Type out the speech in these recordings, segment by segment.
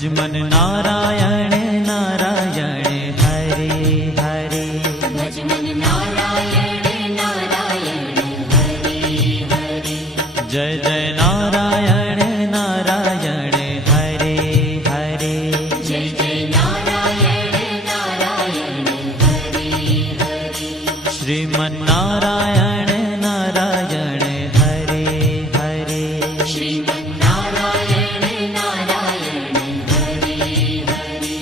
भज मन नारायण नारायण हरे हरे। भज मन नारायण नारायण हरे हरे। जय जय नारायण नारायण हरे हरे। जय जय नारायण नारायण हरे हरे। श्रीमन नारायण नारायण हरे हरे। श्रीमन नारायण नारायण हरे हरे।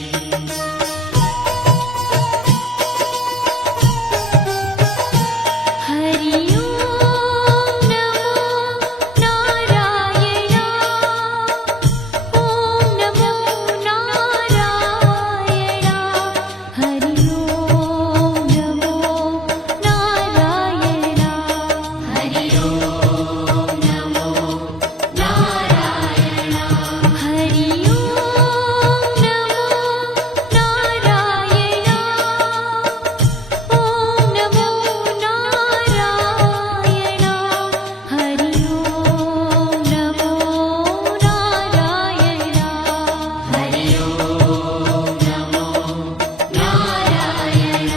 हरि ओम नमो नारायण। ओम नमो नारायण। हरि ओम नमो नारायण। हरि ओम नमो नारायण। हरि ओम नमो नारायण। ओम नमो नारायण। हरि ओम नमो नारायण। हरि ओम नमो नारायण।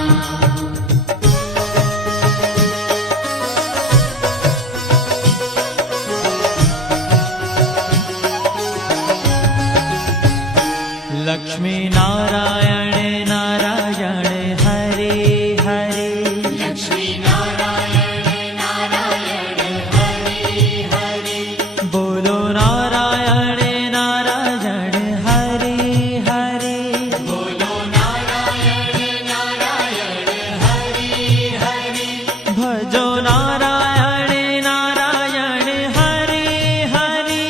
लक्ष्मी नारायण नारायण हरे हरे। लक्ष्मी नारायण नारायण हरे हरे। बोलो नारायण नारायण हरे हरे। बोलो नारायण नारायण हरे हरे। भजो नारायण नारायण हरे हरे।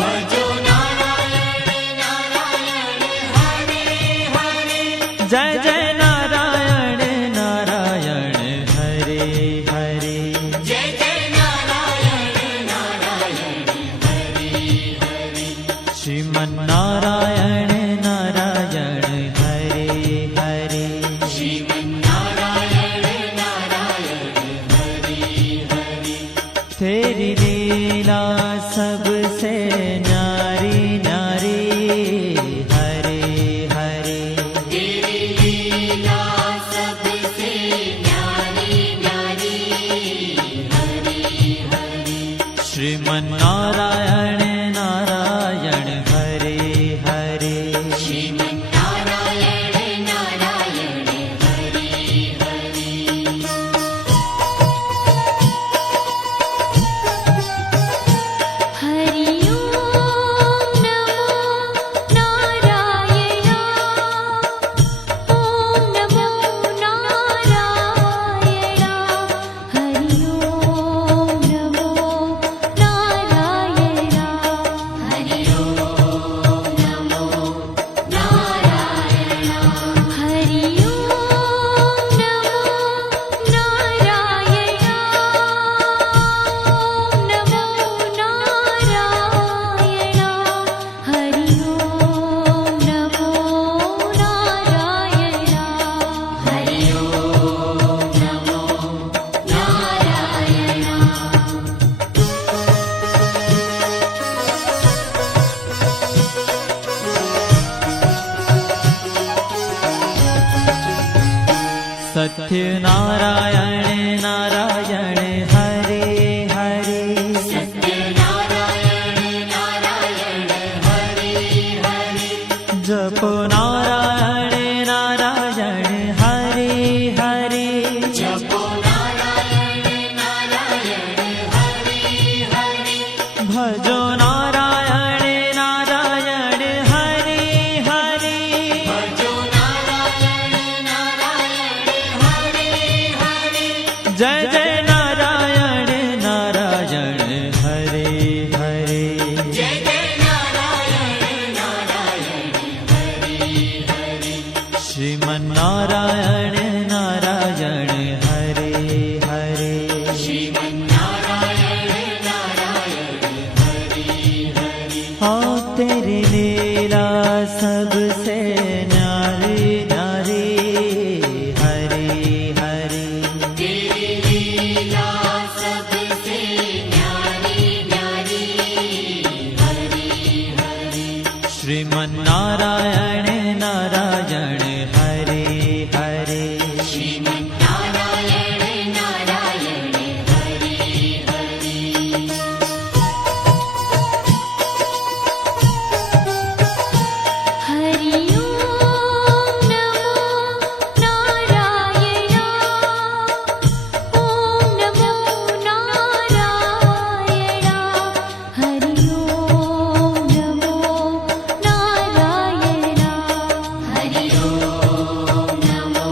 भजो नारायण नारायण हरे हरे। जय जय नारायण नारायण हरे हरे। जय जय नारायण नारायण हरे हरे। श्रीमन नारायण नारायण हरे हरे। श्रीमन नारायण नारायण हरे हरे। तेरी लीला सबसे न्यारी न्यारी हरे हरे। तेरी लीला सबसे न्यारी न्यारी हरे हरे। श्रीमन नारायण नारायण हरे हरे। श्रीमन नारायण नारायण हरे हरे। हरि ओम नमो नारायण। ओम नमो नारायण। हरि ओम नमो नारायण। हरि ओम नमो नारायण। हरि ओम नमो नारायण। ओम नमो नारायण। हरि ओम नमो नारायण। हरि ओम नमो सत्य नारायण नारायण हरे हरे। सत्य नारायण नारायण हरे हरे। जपो नारायण नारायण हरे हरे। जपो नारायण नारायण हरे हरे। भजो नारायण नारायण हरे हरे। भजो नारायण नारायण हरे हरे। जय जय नारायण नारायण हरे हरे। जय जय नारायण नारायण हरे हरे। श्रीमन नारायण नारायण हरे हरे। श्रीमन नारायण नारायण हरे हरे। हाँ तेरी लीला सबसे न्यारी न्यारी हरे हरे। तेरी लीला सबसे न्यारी न्यारी हरे हरे। श्रीमन श्रीमन्नारायण नारायण हरे हरे श्रीमन्नारायण नारायण हरि हरि हरि ओम नमो नारायण ओम नमो नारायण हरि ओम नमो नारायण हरि ओम नमो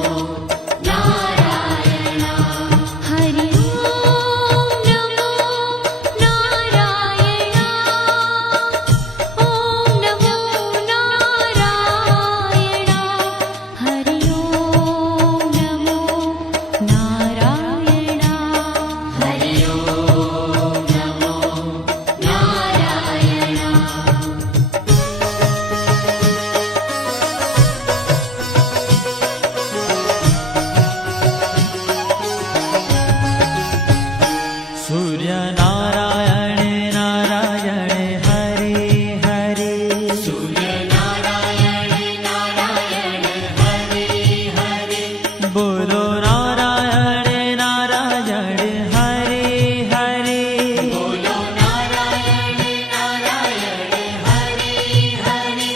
नारायण हरि ओम नमो नारायण ओम नमो नारायण हरि ओम नमो नारायण हरि ओम नमो नारायण सूर्य नारायण नारायण हरे हरे सूर्य नारायण नारायण हरि हरि बोलो नारायण नारायण हरे हरे बोलो नारायण नारायण हरि हरि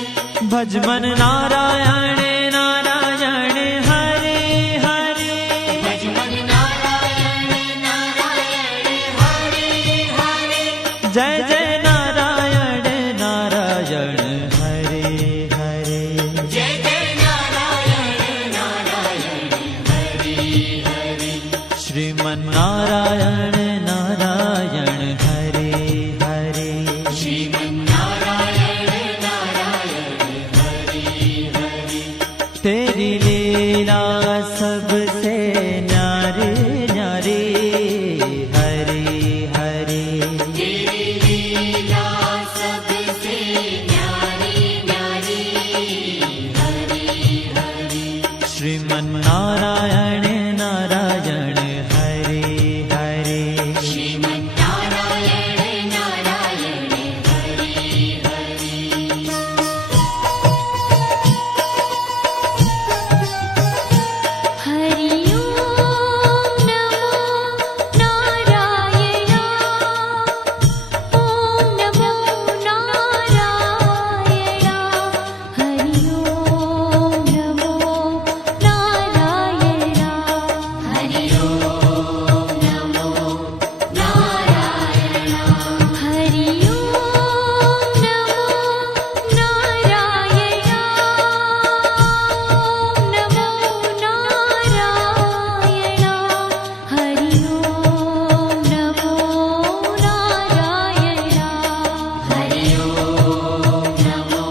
भजमन नारायण नारायण हरे हरे भजमन नारायण नारायण हरि हरि जय जय नारायण नारायण हरे हरे जय जय नारायण नारायण हरि हरि श्रीमन्नारायण नारायण हरे हरे श्रीमन्नारायण नारायण हरि हरि तेरी लीला सबसे न्यारी न्यारी हरे हरे तेरी लीला सबसे न्यारी न्यारी हरि हरि श्रीमन्नारायण नारायण हरे हरे श्रीमन्नारायण नारायण हरि हरि हरि ओम नमो नारायण ओम नमो नारायण हरि ओम नमो नारायण हरि ओम नमो नारायण हरि ओम नमो नारायण ओम नमो नारायण हरि ओम नमो नारायण हरि ओम नमो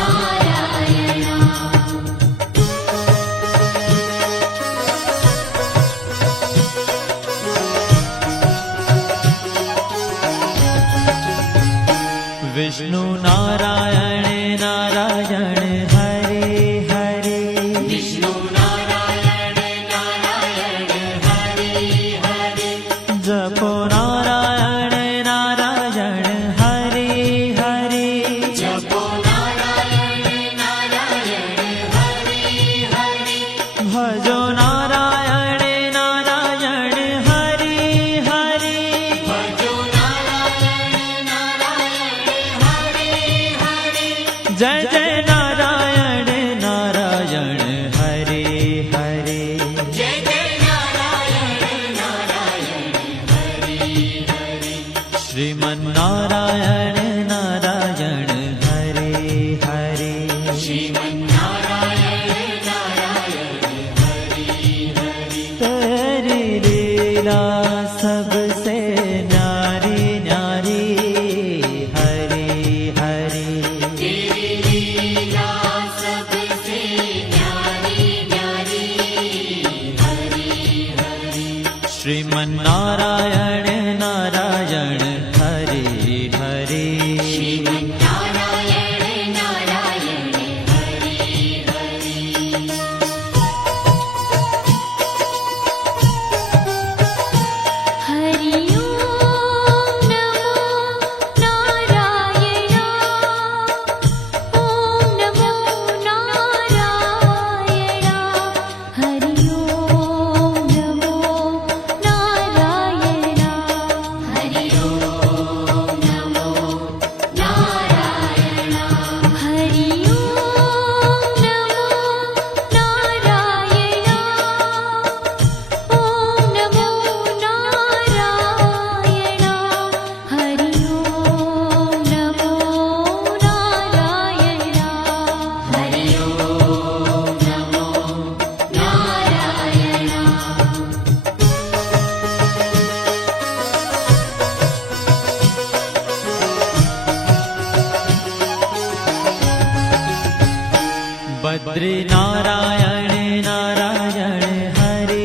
नारायण विष्णु नारायण नारायण हरे हरे विष्णु नारायण नारायण हरि हरि जपो नारायण नारायण हरे हरे जपो नारायण नारायण हरि हरि भजो नारायण नारायण हरे हरे भजो नारायण नारायण हरि हरि जय जय नारायण नारायण हरे हरे जय जय नारायण नारायण हरि हरि श्रीमन्नारायण नारायण हरे हरे श्रीमन्नारायण नारायण हरि हरि तेरी लीला सबसे न्यारी न्यारी हरे हरे तेरी लीला सबसे न्यारी न्यारी हरि हरि श्रीमन्नारायण नारायण हरे हरे बद्री नारायण नारायण हरे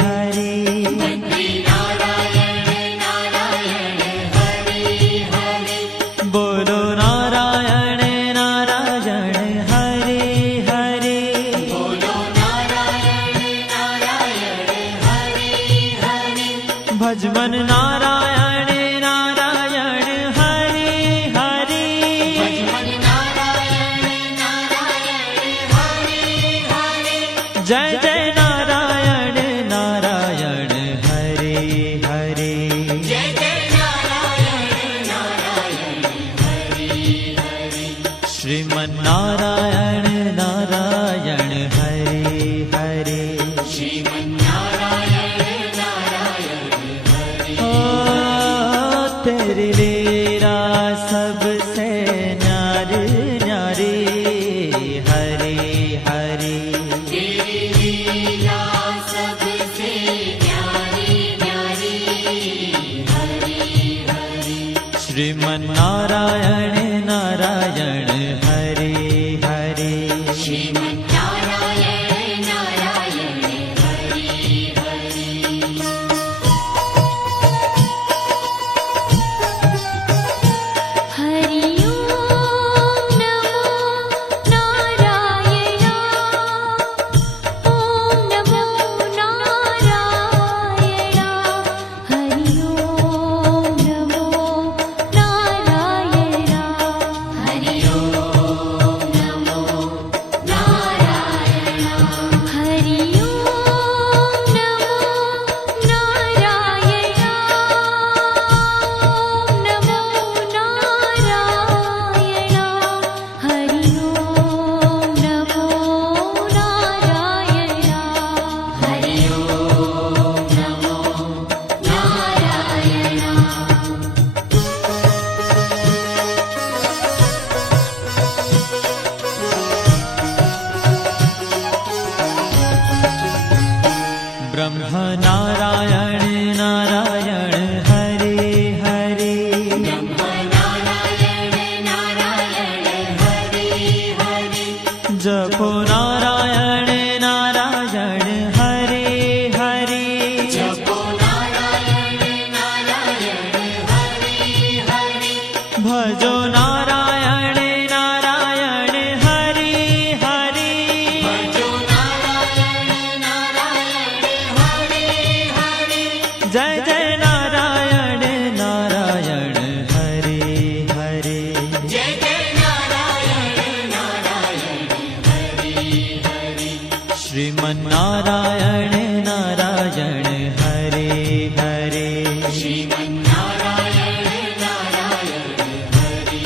हरे बद्री नारायण नारायण हरे हरे बोलो नारायण नारायण हरे हरे बोलो नारायण नारायण हरे हरे भजमन नारायण नारायण हरे हरे भजमन नारायण नारायण हरे हरे जय जय नारायण नारायण हरे हरे जय जय नारायण नारायण हरे हरे श्रीमन नारायण नारायण हरे हरे श्रीमन्नारायण नारायण हरे ओ तेरी लीला सबसे न्यारी न्यारी हरे हरे तेरी लीला सबसे न्यारी न्यारी हरे हरे श्रीमन नारायण नारायण हरे हरे श्रीमन्नारायण नारायण हरे हरे हरि ओम नमो नारायण ओम नमो नारायण हरि ओम नमो नारायण हरि ओम नमो नारायण हरि ओम नमो नारायण ओम नमो नारायण हरि ओम नमो नारायण हरि ओम नमो नारायण ब्रह्म नारायण नारायण हरे हरे नारायण नारायण हरे हरे जपो नारायण नारायण हरे हरे जपो नारायण नारायण हरे हरे भजो नारायण नारायण हरे हरे भजो नारायण नारायण हरे हरे जय जय नारायण नारायण हरे हरे जय जय नारायण नारायण हरे हरे श्रीमन नारायण नारायण हरे हरे श्रीमन्नारायण नारायण हरे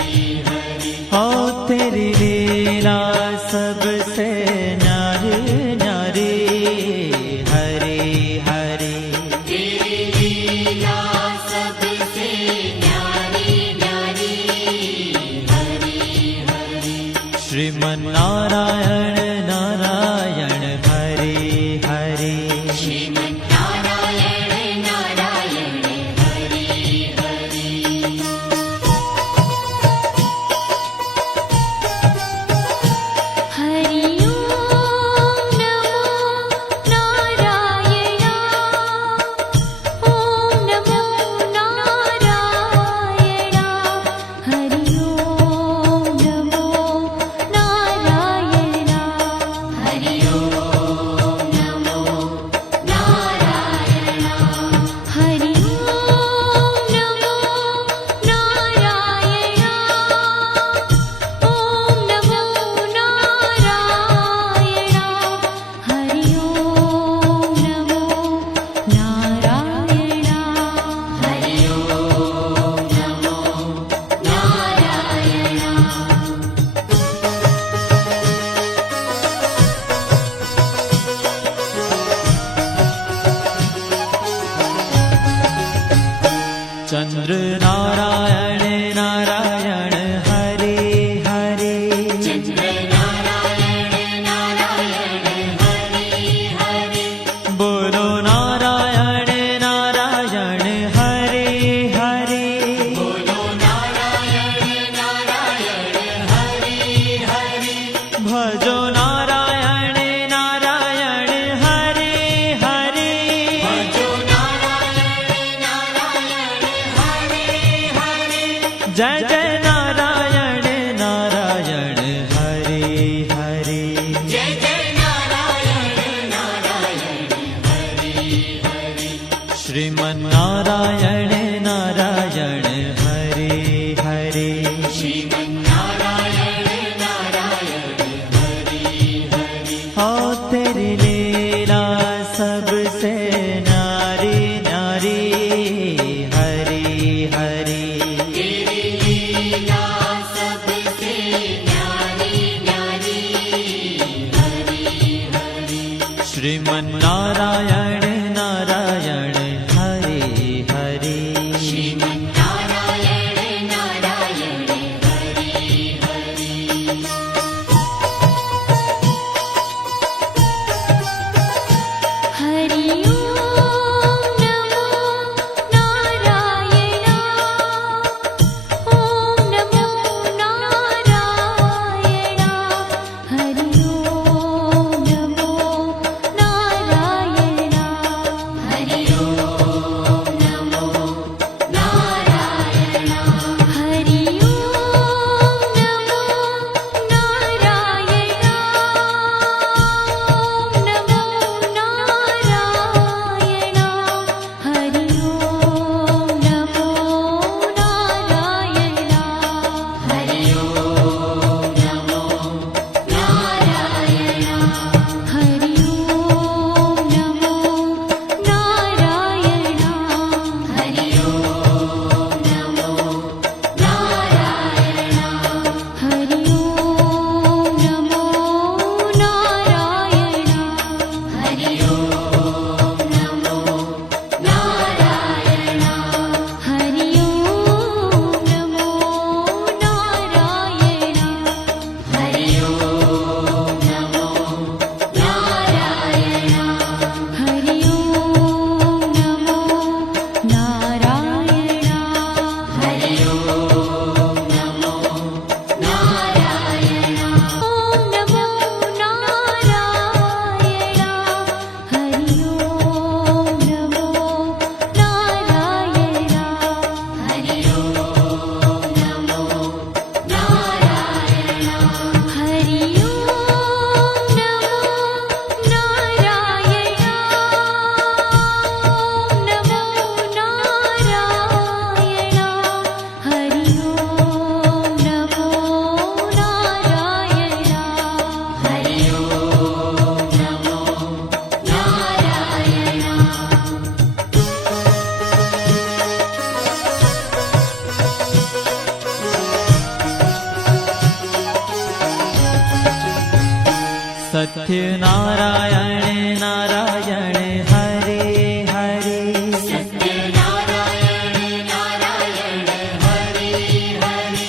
जय जय नारायण नारायण हरे हरे जय जय नारायण नारायण हरि हरि श्रीमन्नारायण नारायण हरे हरे श्रीमन्नारायण नारायण हरि हरि हो तेरी लीला सबसे न्यारी न्यारी हरे हरे तेरी लीला सबसे न्यारी न्यारी हरि हरि श्रीमन्नारायण नारायण हरे हरे श्रीमन्नारायण नारायण हरि हरि हरि ओम नमो नारायण ओम नमो नारायण हरि ओम नमो नारायण हरि ओम नमो नारायण हरि ओम नमो नारायण ओम नमो नारायण हरि ओम नमो नारायण हरि ओम नमो नारायण हरि ओम नमो नारायण हरि ओम नमो नारायण हरि ओम नमो नारायण हरि ओम नमो नारायण हरि ओम नमो नारायण हरि ओम नमो नारायण हरि ओम नमो नारायण हरि ओम नमो नारायण ओम नमो नारायण हरि ओम नमो नारायण हरि ओम नमो नारायण हरि ओम नमो नारायण ओम नमो नारायण हरि ओम नमो नारायण हरि ओम नमो नारायण सत्य नारायण नारायण हरे हरे सत्यनारायण नारायण हरि हरि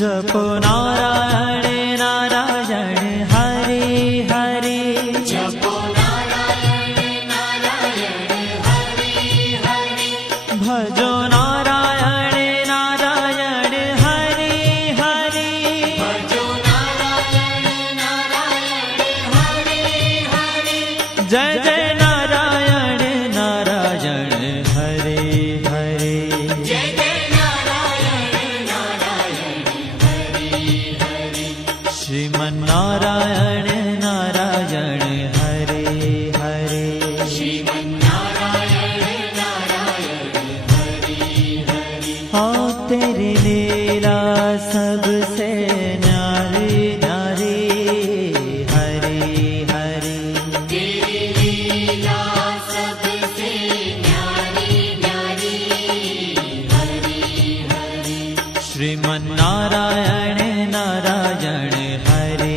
जपो नारायण नारायण हरे हरे जपो नारायण नारायण हरि हरि भजो नारायण नारायण हरे हरे भजो नारायण नारायण हरि हरि जय जय नारायण नारायण हरे हरे जय जय नारायण नारायण हरि हरि श्रीमन्नारायण नारायण हरे हरे श्रीमन्नारायण नारायण हरि हरि हो तेरी लीला सबसे न्यारी न्यारी हरे हरे तेरी लीला सबसे न्यारी न्यारी हरि हरि श्रीमन्नारायण नारायण हरे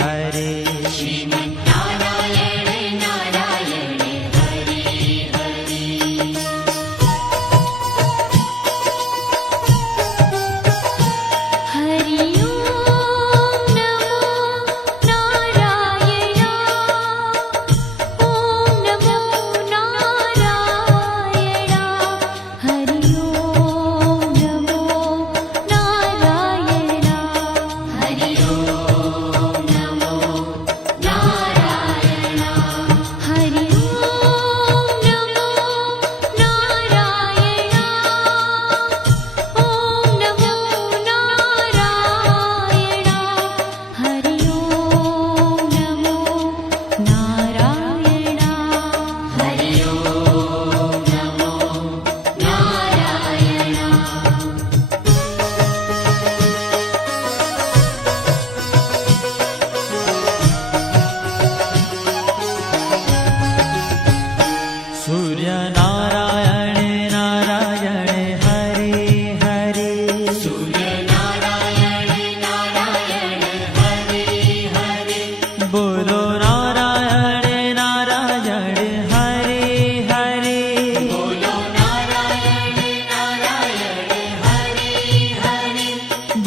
हरे श्रीमन्नारायण नारायण हरि हरि हरि ओम नमो नारायण ओम नमो नारायण हरि ओम नमो नारायण हरि ओम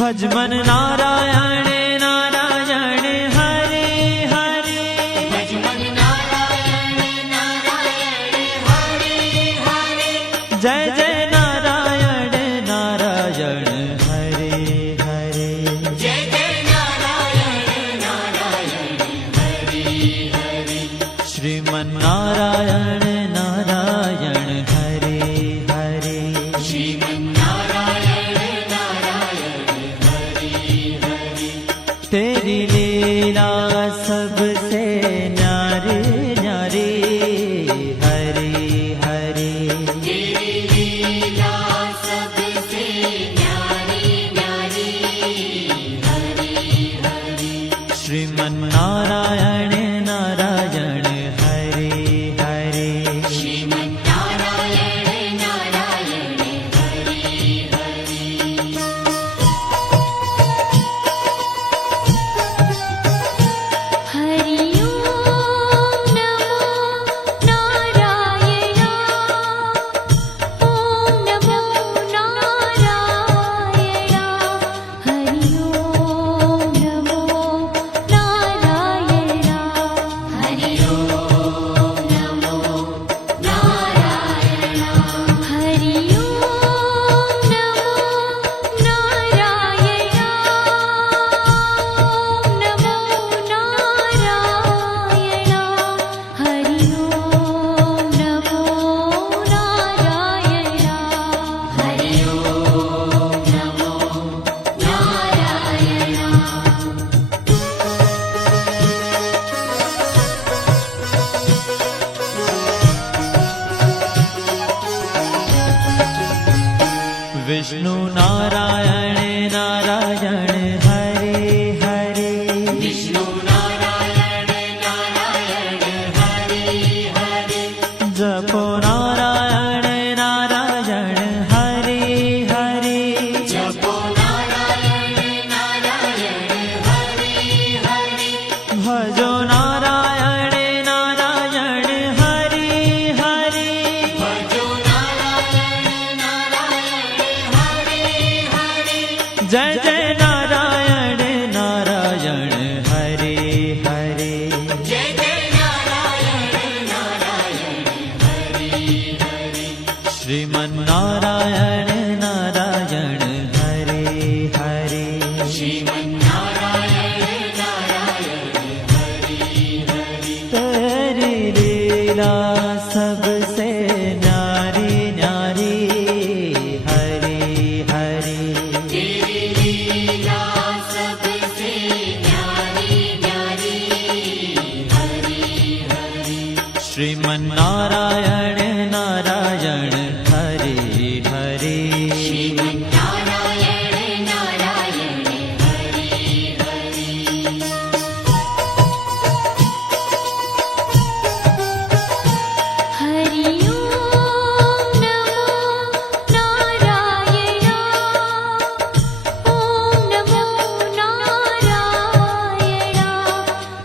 भजमन नारायण नारायण हरे हरे भजमन नारायण नारायण हरे हरे जय जय नारायण नारायण हरे हरे जय जय नारायण नारायण हरे हरे श्रीमन नारायण नारायण हरे हरे श्रीमन्नारायण नारायण हरे हरे तेरी लीला सबसे न्यारी न्यारी हरे हरे तेरी लीला सबसे न्यारी न्यारी हरे हरे श्रीमन नारायण नारायण हरे हरे श्रीमन्नारायण नारायण हरे हरे हरि ओम नमो नारायण ओम नमो नारायण हरि ओम नमो नारायण हरि ओम नमो नारायण हरि ओम नमो नारायण ओम नमो नारायण हरि ओम नमो नारायण हरि ओम नमो नारायण विष्णु नारायण नारायण हरे हरे विष्णु नारायण नारायण हरे हरे जपो नारायण नारायण हरे हरे जपो नारायण नारायण हरे हरे भजो नारायण नारायण हरे हरे भजो नारायण नारायण हरे हरे जय जय नारायण नारायण हरे हरे जय जय नारायण नारायण हरे हरे श्रीमन नारायण नारायण हरे हरे श्रीमन्नारायण नारायण हरे हरे तेरी लीला सबसे न्यारी न्यारी हरे हरे तेरी लीला सबसे न्यारी न्यारी हरे हरे श्रीमन नारायण नारायण हरे हरे श्रीमन्नारायण नारायण हरे हरे हरि ओम नमो नारायण ओम नमो नारायण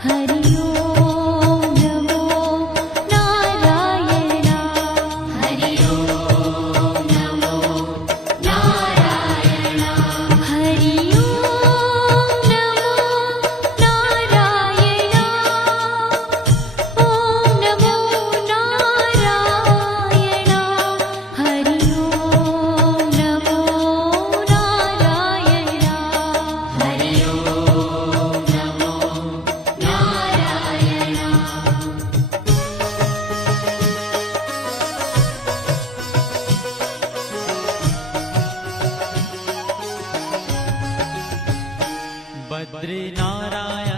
हरि ओम नमो नारायण हरि ओम नमो नारायण हरि ओम नमो नारायण ओम नमो नारायण हरि ओम नमो नारायण हरि ओम नमो नारायण बद्री नारायण